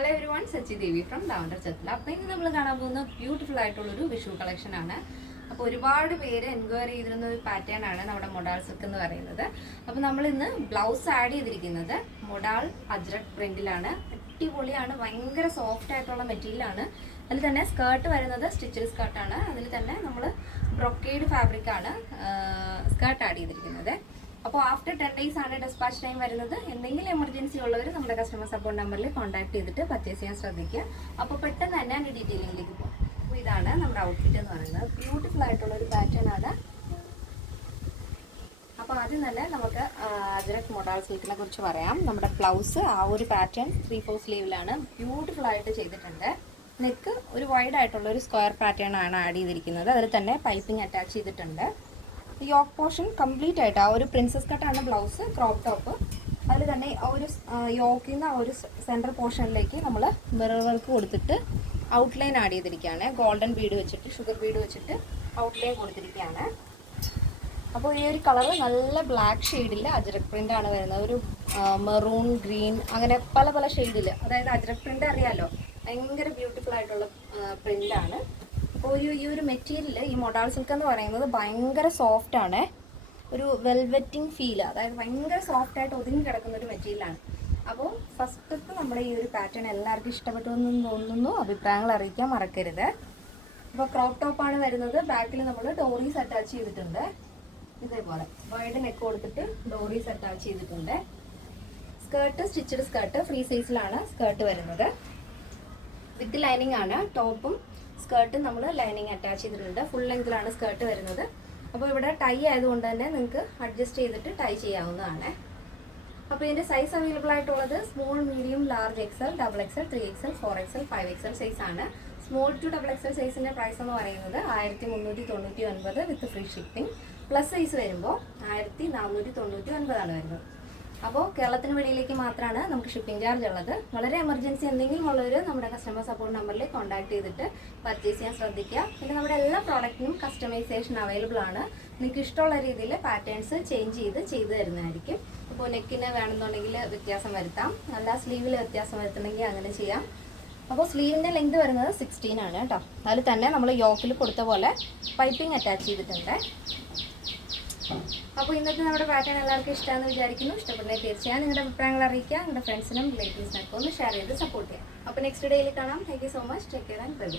Hello everyone, Sachi Devi from Lavender ചത്തില. അപ്പോൾ ഇന്ന് നമ്മൾ കാണാൻ പോകുന്ന ബ്യൂട്ടിഫുൾ ആയിട്ടുള്ളൊരു വിഷു കളക്ഷൻ ആണ്. അപ്പോൾ ഒരുപാട് പേര് എൻക്വയറി ചെയ്തിരുന്ന ഒരു പാറ്റേൺ ആണ് നമ്മുടെ മൊഡാൾ സിൽക്ക് എന്ന് പറയുന്നത്. അപ്പോൾ നമ്മൾ ഇന്ന് ബ്ലൗസ് ആഡ് ചെയ്തിരിക്കുന്നത് മൊഡാൾ അജ്രക് പ്രിന്റിലാണ്. അടിപൊളിയാണ്, ഭയങ്കര സോഫ്റ്റ് ആയിട്ടുള്ള മെറ്റീരിയലാണ്. അതിൽ തന്നെ സ്കേർട്ട് വരുന്നത് സ്റ്റിച്ചഡ് സ്കേർട്ടാണ്. അതിൽ തന്നെ നമ്മൾ ബ്രൊക്കേഡ് ഫാബ്രിക് ആണ് സ്കേർട്ട് ആഡ് ചെയ്തിരിക്കുന്നത്. അപ്പോൾ ആഫ്റ്റർ 10 days ആണ് ഡെസ്പാച്ച് ടൈം വരുന്നത്. എന്തെങ്കിലും എമർജൻസി ഉള്ളവർ നമ്മുടെ കസ്റ്റമർ സപ്പോർട്ട് നമ്പറിൽ കോൺടാക്ട് ചെയ്തിട്ട് പർച്ചേസ് ചെയ്യാൻ ശ്രദ്ധിക്കുക. അപ്പോൾ പെട്ടെന്ന് തന്നെ അതിൻ്റെ ഡീറ്റെയിലിംഗിലേക്ക് പോകും. അപ്പോൾ ഇതാണ് നമ്മുടെ ഔട്ട്ഫിറ്റ് എന്ന് പറയുന്നത്. ബ്യൂട്ടിഫുൾ ആയിട്ടുള്ള ഒരു പാറ്റേൺ ആണ്. അപ്പോൾ ആദ്യം തന്നെ നമുക്ക് അജ്രക് മൊഡാൾ സിൽക്കിനെ കുറിച്ച് പറയാം. നമ്മുടെ ബ്ലൗസ് ആ ഒരു പാറ്റേൺ 3/4 സ്ലീവിലാണ് ബ്യൂട്ടിഫുൾ ആയിട്ട് ചെയ്തിട്ടുണ്ട്. നെക്ക് ഒരു വൈഡ് ആയിട്ടുള്ള ഒരു സ്ക്വയർ പാറ്റേൺ ആണ് ആഡ് ചെയ്തിരിക്കുന്നത്. അതിൽ തന്നെ പൈപ്പിംഗ് അറ്റാച്ച് ചെയ്തിട്ടുണ്ട്. യോക്ക് പോർഷൻ കംപ്ലീറ്റ് ആയിട്ട് ആ ഒരു പ്രിൻസസ് കട്ടാണ് ബ്ലൗസ്, ക്രോപ്പ് ടോപ്പ്. അതിൽ തന്നെ ആ ഒരു യോക്കിൽ നിന്ന് ആ ഒരു സെൻറ്റർ പോർഷനിലേക്ക് നമ്മൾ മിറർ വർക്ക് കൊടുത്തിട്ട് ഔട്ട്ലൈൻ ആഡ് ചെയ്തിരിക്കുകയാണ്. ഗോൾഡൻ ബീഡ് വെച്ചിട്ട്, ഷുഗർ ബീഡ് വെച്ചിട്ട് ഔട്ട്ലൈൻ കൊടുത്തിരിക്കുകയാണ്. അപ്പോൾ ഈ ഒരു കളറ് നല്ല ബ്ലാക്ക് ഷെയ്ഡിൽ അജ്രക് പ്രിൻ്റ് ആണ് വരുന്നത്. ഒരു മെറൂൺ, ഗ്രീൻ, അങ്ങനെ പല പല ഷെയ്ഡിൽ. അതായത് അജ്രക് പ്രിൻ്റ് അറിയാമല്ലോ, ഭയങ്കര ബ്യൂട്ടിഫുൾ ആയിട്ടുള്ള പ്രിൻ്റാണ്. അപ്പോൾ ഈ ഒരു മെറ്റീരിയൽ, ഈ മൊഡാൾ സിൽക്ക് എന്ന് പറയുന്നത് ഭയങ്കര സോഫ്റ്റ് ആണ്. ഒരു വെൽവെറ്റിംഗ് ഫീൽ, അതായത് ഭയങ്കര സോഫ്റ്റ് ആയിട്ട് ഒതുങ്ങി കിടക്കുന്ന ഒരു മെറ്റീരിയലാണ്. അപ്പോൾ ഫസ്റ്റത്തെ നമ്മുടെ ഈ ഒരു പാറ്റേൺ എല്ലാവർക്കും ഇഷ്ടപ്പെട്ടു എന്ന് തോന്നുന്നു. അഭിപ്രായങ്ങൾ അറിയിക്കാൻ മറക്കരുത്. അപ്പോൾ ക്രോപ്പ് ടോപ്പാണ് വരുന്നത്. ബാക്കിൽ നമ്മൾ ഡോറീസ് അറ്റാച്ച് ചെയ്തിട്ടുണ്ട്. ഇതേപോലെ വൈഡ് നെക്ക് കൊടുത്തിട്ട് ഡോറീസ് അറ്റാച്ച് ചെയ്തിട്ടുണ്ട്. സ്കേർട്ട് സ്റ്റിച്ചഡ് സ്കേർട്ട്, ഫ്രീ സൈസിലാണ് സ്കേർട്ട് വരുന്നത്. വിത്ത് ലൈനിങ് ആണ്. ടോപ്പും സ്കേർട്ടും നമ്മൾ ലൈനിങ് അറ്റാച്ച് ചെയ്തിട്ടുണ്ട്. ഫുൾ ലെങ്തിലാണ് സ്കേർട്ട് വരുന്നത്. അപ്പോൾ ഇവിടെ ടൈ ആയതുകൊണ്ട് തന്നെ നിങ്ങൾക്ക് അഡ്ജസ്റ്റ് ചെയ്തിട്ട് ടൈ ചെയ്യാവുന്നതാണ്. അപ്പോൾ ഇതിൻ്റെ സൈസ് അവൈലബിൾ ആയിട്ടുള്ളത് small, medium, large, XL, XXL, 3XL, 4XL, 5XL സൈസാണ്. സ്മോൾ ടു XXL സൈസിൻ്റെ പ്രൈസ് എന്ന് പറയുന്നത് 1399 വിത്ത് ഫ്രീ ഷിപ്പിംഗ്. പ്ലസ് സൈസ് വരുമ്പോൾ 1499 വരുന്നത്. അപ്പോൾ കേരളത്തിന് വെളിയിലേക്ക് മാത്രമാണ് നമുക്ക് ഷിപ്പിംഗ് ചാർജ് ഉള്ളത്. വളരെ എമർജൻസി എന്തെങ്കിലും ഉള്ളവർ നമ്മുടെ കസ്റ്റമർ സപ്പോർട്ട് നമ്പറിൽ കോൺടാക്ട് ചെയ്തിട്ട് പർച്ചേസ് ചെയ്യാൻ ശ്രദ്ധിക്കുക. പിന്നെ നമ്മുടെ എല്ലാ പ്രോഡക്റ്റിനും കസ്റ്റമൈസേഷൻ അവൈലബിൾ ആണ്. നിങ്ങൾക്ക് ഇഷ്ടമുള്ള രീതിയിൽ പാറ്റേൺസ് ചെയ്ത് തരുന്നതായിരിക്കും. അപ്പോൾ നെക്കിന് വേണമെന്നുണ്ടെങ്കിൽ വ്യത്യാസം വരുത്താം, അല്ല സ്ലീവിൽ വ്യത്യാസം വരുത്തണമെങ്കിൽ അങ്ങനെ ചെയ്യാം. അപ്പോൾ സ്ലീവിൻ്റെ ലെങ്ത് വരുന്നത് 16 ആണ് കേട്ടോ. അതിൽ തന്നെ നമ്മൾ യോക്കിൽ കൊടുത്ത പോലെ പൈപ്പിംഗ് അറ്റാച്ച് ചെയ്തിട്ടുണ്ട്. അപ്പോൾ ഇന്നത്തെ നമ്മുടെ പാറ്റേൺ എല്ലാവർക്കും ഇഷ്ടമാണെന്ന് വിചാരിക്കുന്നു. ഇഷ്ടപ്പെടുന്നത് തീർച്ചയായും നിങ്ങളുടെ അഭിപ്രായങ്ങൾ അറിയിക്കുക. നിങ്ങളുടെ ഫ്രണ്ട്സിനും റിലേറ്റീവ്സിനൊക്കെ ഒന്ന് ഷെയർ ചെയ്ത് സപ്പോർട്ട് ചെയ്യാം. അപ്പോൾ നെക്സ്റ്റ് ഡേയിൽ കാണാം. Thank you so much. Take care and by.